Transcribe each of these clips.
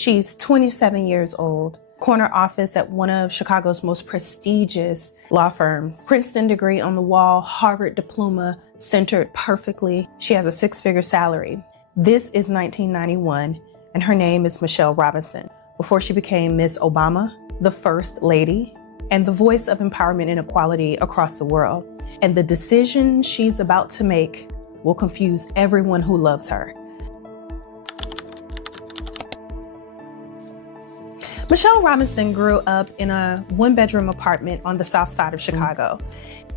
She's 27 years old, corner office at one of Chicago's most prestigious law firms. Princeton degree on the wall, Harvard diploma centered perfectly. She has a six-figure salary. This is 1991, and her name is Michelle Robinson. Before she became Miss Obama, the First Lady, and the voice of empowerment and equality across the world. And the decision she's about to make will confuse everyone who loves her. Michelle Robinson grew up in a one-bedroom apartment on the south side of Chicago.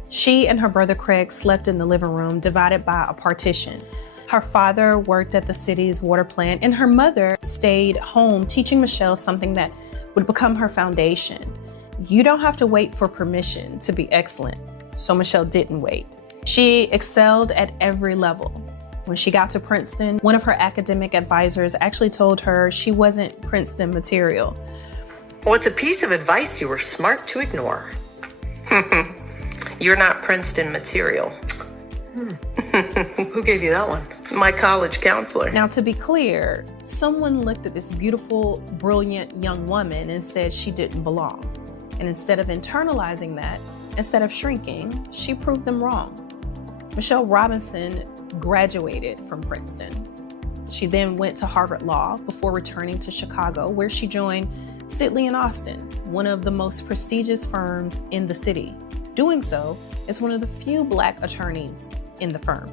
She and her brother Craig slept in the living room, divided by a partition. Her father worked at the city's water plant, and her mother stayed home teaching Michelle something that would become her foundation. You don't have to wait for permission to be excellent, so Michelle didn't wait. She excelled at every level. When she got to Princeton, one of her academic advisors actually told her she wasn't Princeton material. Well, it's a piece of advice you were smart to ignore. You're not Princeton material. Who gave you that one? My college counselor. Now, to be clear, someone looked at this beautiful, brilliant young woman and said she didn't belong. And instead of internalizing that, instead of shrinking, she proved them wrong. Michelle Robinson graduated from Princeton. She then went to Harvard Law before returning to Chicago, where she joined Sidley and Austin, one of the most prestigious firms in the city. Doing so as one of the few Black attorneys in the firm.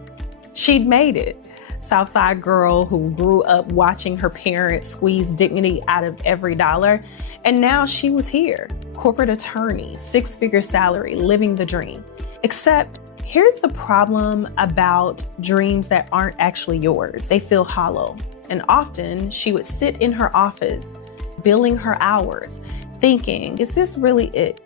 She'd made it. Southside girl who grew up watching her parents squeeze dignity out of every dollar. And now she was here, corporate attorney, six-figure salary, living the dream. Except here's the problem about dreams that aren't actually yours. They feel hollow. And often she would sit in her office, billing her hours, thinking, is this really it?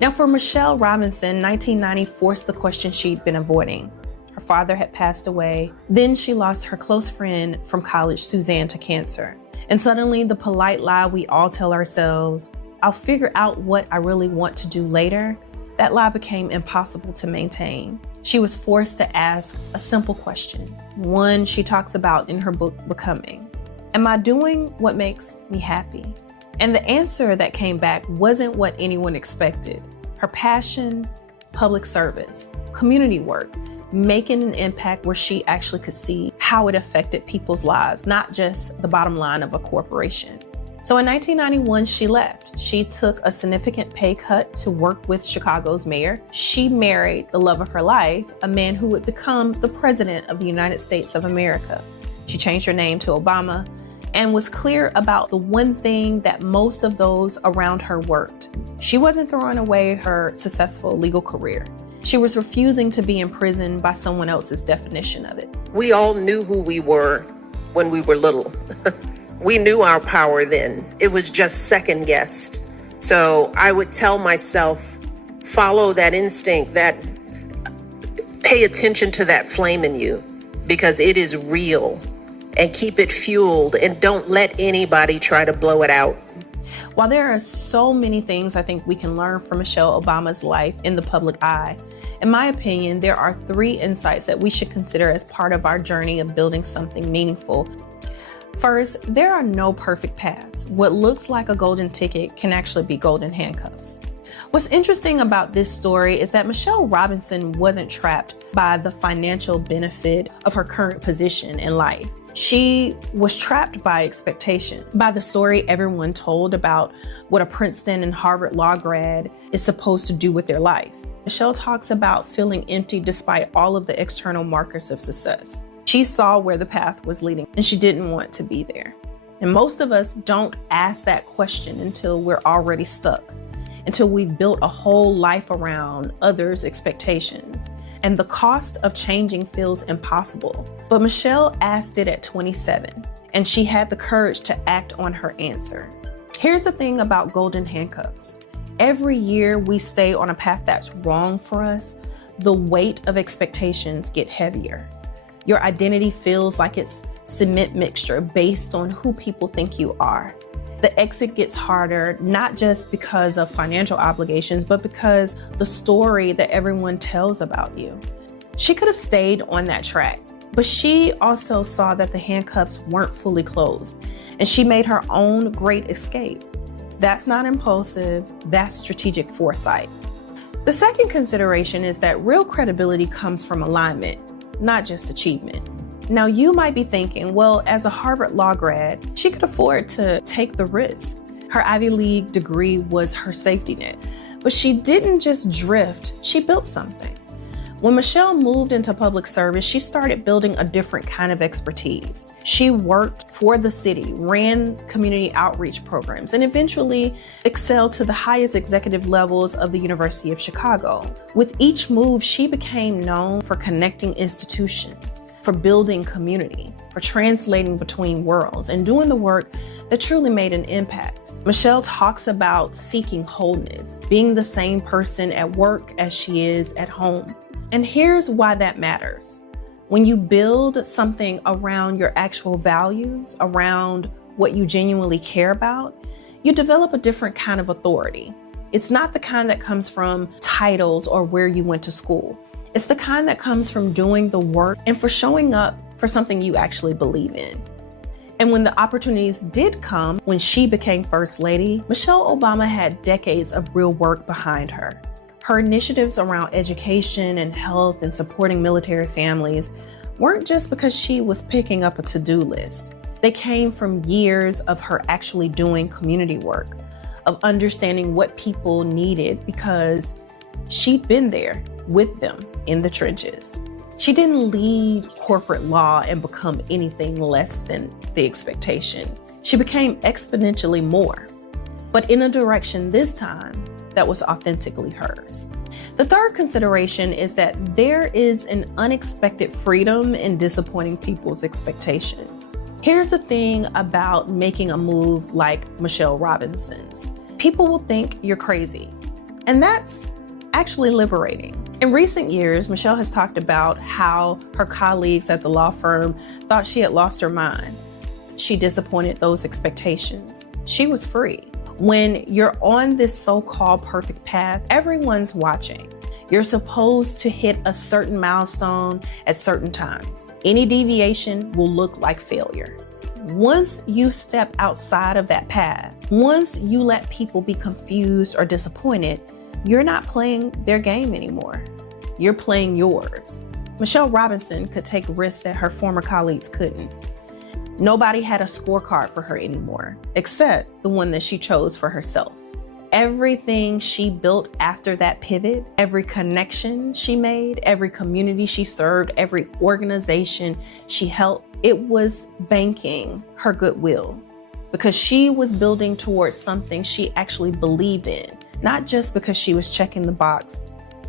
Now for Michelle Robinson, 1990 forced the question she'd been avoiding. Her father had passed away. Then she lost her close friend from college, Suzanne, to cancer. And suddenly the polite lie we all tell ourselves, I'll figure out what I really want to do later, that lie became impossible to maintain. She was forced to ask a simple question, one she talks about in her book, Becoming. Am I doing what makes me happy? And the answer that came back wasn't what anyone expected. Her passion, public service, community work, making an impact where she actually could see how it affected people's lives, not just the bottom line of a corporation. So in 1991, she left. She took a significant pay cut to work with Chicago's mayor. She married the love of her life, a man who would become the president of the United States of America. She changed her name to Obama and was clear about the one thing that most of those around her worked. She wasn't throwing away her successful legal career. She was refusing to be imprisoned by someone else's definition of it. We all knew who we were when we were little. We knew our power then. It was just second guessed. So I would tell myself, follow that instinct, that pay attention to that flame in you because it is real, and keep it fueled and don't let anybody try to blow it out. While there are so many things I think we can learn from Michelle Obama's life in the public eye, in my opinion, there are three insights that we should consider as part of our journey of building something meaningful. First, there are no perfect paths. What looks like a golden ticket can actually be golden handcuffs. What's interesting about this story is that Michelle Robinson wasn't trapped by the financial benefit of her current position in life. She was trapped by expectation, by the story everyone told about what a Princeton and Harvard law grad is supposed to do with their life. Michelle talks about feeling empty despite all of the external markers of success. She saw where the path was leading and she didn't want to be there. And most of us don't ask that question until we're already stuck, until we've built a whole life around others' expectations. And the cost of changing feels impossible. But Michelle asked it at 27, and she had the courage to act on her answer. Here's the thing about golden handcuffs. Every year we stay on a path that's wrong for us, the weight of expectations get heavier. Your identity feels like it's cement mixture based on who people think you are. The exit gets harder, not just because of financial obligations, but because the story that everyone tells about you. She could have stayed on that track. But she also saw that the handcuffs weren't fully closed, and she made her own great escape. That's not impulsive, that's strategic foresight. The second consideration is that real credibility comes from alignment, not just achievement. Now, you might be thinking, well, as a Harvard law grad, she could afford to take the risk. Her Ivy League degree was her safety net. But she didn't just drift, she built something. When Michelle moved into public service, she started building a different kind of expertise. She worked for the city, ran community outreach programs, and eventually excelled to the highest executive levels of the University of Chicago. With each move, she became known for connecting institutions, for building community, for translating between worlds, and doing the work that truly made an impact. Michelle talks about seeking wholeness, being the same person at work as she is at home. And here's why that matters. When you build something around your actual values, around what you genuinely care about, you develop a different kind of authority. It's not the kind that comes from titles or where you went to school. It's the kind that comes from doing the work and for showing up for something you actually believe in. And when the opportunities did come, when she became First Lady, Michelle Obama had decades of real work behind her. Her initiatives around education and health and supporting military families weren't just because she was picking up a to-do list. They came from years of her actually doing community work, of understanding what people needed because she'd been there with them in the trenches. She didn't leave corporate law and become anything less than the expectation. She became exponentially more, but in a direction this time that was authentically hers. The third consideration is that there is an unexpected freedom in disappointing people's expectations. Here's the thing about making a move like Michelle Robinson's. People will think you're crazy, and that's actually liberating. In recent years, Michelle has talked about how her colleagues at the law firm thought she had lost her mind. She disappointed those expectations. She was free. When you're on this so-called perfect path, everyone's watching. You're supposed to hit a certain milestone at certain times. Any deviation will look like failure. Once you step outside of that path, once you let people be confused or disappointed, you're not playing their game anymore. You're playing yours. Michelle Robinson could take risks that her former colleagues couldn't. Nobody had a scorecard for her anymore, except the one that she chose for herself. Everything she built after that pivot, every connection she made, every community she served, every organization she helped, it was banking her goodwill because she was building towards something she actually believed in, not just because she was checking the box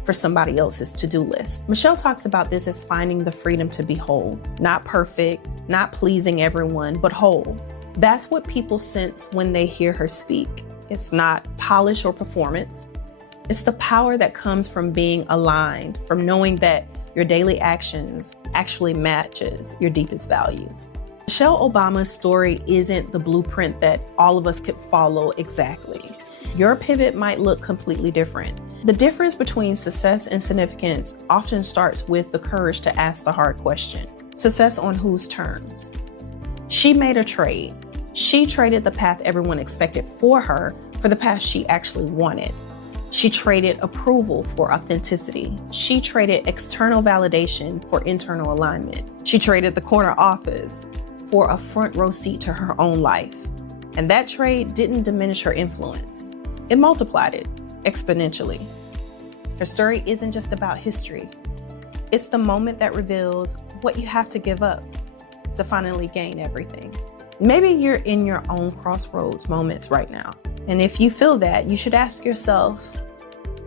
for somebody else's to-do list. Michelle talks about this as finding the freedom to be whole, not perfect, not pleasing everyone, but whole. That's what people sense when they hear her speak. It's not polish or performance. It's the power that comes from being aligned, from knowing that your daily actions actually matches your deepest values. Michelle Obama's story isn't the blueprint that all of us could follow exactly. Your pivot might look completely different. The difference between success and significance often starts with the courage to ask the hard question. Success on whose terms? She made a trade. She traded the path everyone expected for her for the path she actually wanted. She traded approval for authenticity. She traded external validation for internal alignment. She traded the corner office for a front row seat to her own life. And that trade didn't diminish her influence. It multiplied it exponentially. Her story isn't just about history. It's the moment that reveals what you have to give up to finally gain everything. Maybe you're in your own crossroads moments right now. And if you feel that, you should ask yourself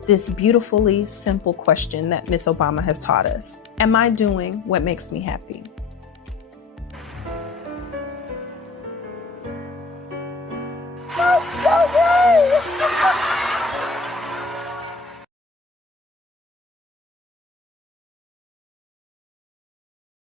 this beautifully simple question that Miss Obama has taught us. Am I doing what makes me happy?